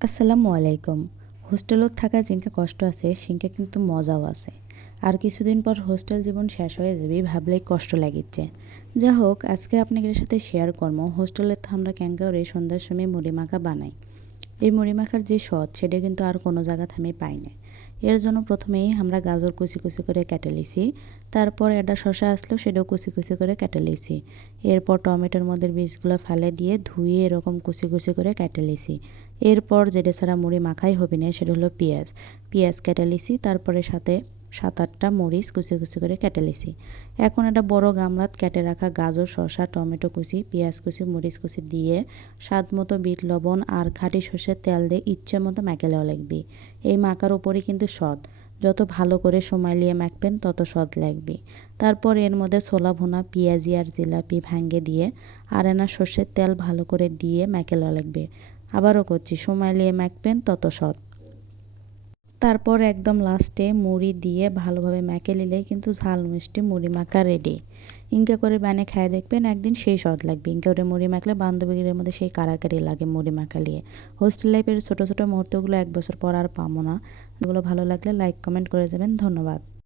আসসালামু আলাইকুম। হোস্টেলত থাকা জিনকে কষ্ট আছে সিংকে কিন্তু মজাও আছে। আর কিছুদিন পর হোস্টেল জীবন শেষ হয়ে যাবে ভাবলেই কষ্ট লাগিচ্ছে। যা হোক আজকে আপনাদের সাথে শেয়ার করব। হোস্টেলে আমরা ক্যাঙ্গাওরে সন্ধ্যার সময় মুড়ি মাখা বানাই। এই মুড়ি মাখার যে স্বাদ, সেটা কিন্তু আর কোনো জায়গাতে আমি পাই না এর জন্য প্রথমেই আমরা গাজর কুচি কুচি করে কেটে লিছি তারপর একটা শশা আসলো, সেটাও কুচি কুচি করে কেটে লিছি এরপর টমেটোর মধ্যে বীজগুলো ফেলে দিয়ে ধুয়ে এরকম কুচি কুচি করে কেটে লিছি এরপর যেটা ছাড়া মুড়ি মাখাই হবে না, সেটা হলো পেঁয়াজ। পেঁয়াজ কেটে লিছি তারপরে সাথে সাত আটটা মরিচ কুচি কুচি করে কেটে লিছি। এখন একটা বড় গামলাত কেটে রাখা গাজর, শসা, টমেটো কুচি, পেঁয়াজ কুচি, মরিচ কুচি দিয়ে স্বাদ মতো বিট, লবণ আর খাঁটি সর্ষের তেল দিয়ে ইচ্ছে মতো মেখে নেওয়া লাগবে। এই মাখার উপরই কিন্তু স্বাদ। যত ভালো করে সময় নিয়ে মাখবেন, তত স্বাদ লাগবে। তারপর এর মধ্যে ছোলা ভুনা, পেঁয়াজি আর জিলাপি ভাঙ্গে দিয়ে আর এনা সর্ষের তেল ভালো করে দিয়ে মেখে লাগবে। আবারও করছি, সময় নিয়ে মাখবেন, তত স্বাদ। তারপর একদম লাস্টে মুড়ি দিয়ে ভালোভাবে মেখে নিলেই কিন্তু ঝাল মিষ্টি মুড়ি মাখা রেডি ইঙ্কা করে বানে খায় দেখবেন একদিন সেই স্বাদ লাগবে। ইনকা করে মুড়ি মাখলে বান্ধবীদের মধ্যে সেই কারাকারি লাগে মুড়ি মাখা নিয়ে। হোস্টেল লাইফের ছোটো ছোটো মুহূর্তগুলো এক বছর পর আর পাবো না। এগুলো ভালো লাগলে লাইক কমেন্ট করে দেবেন ধন্যবাদ।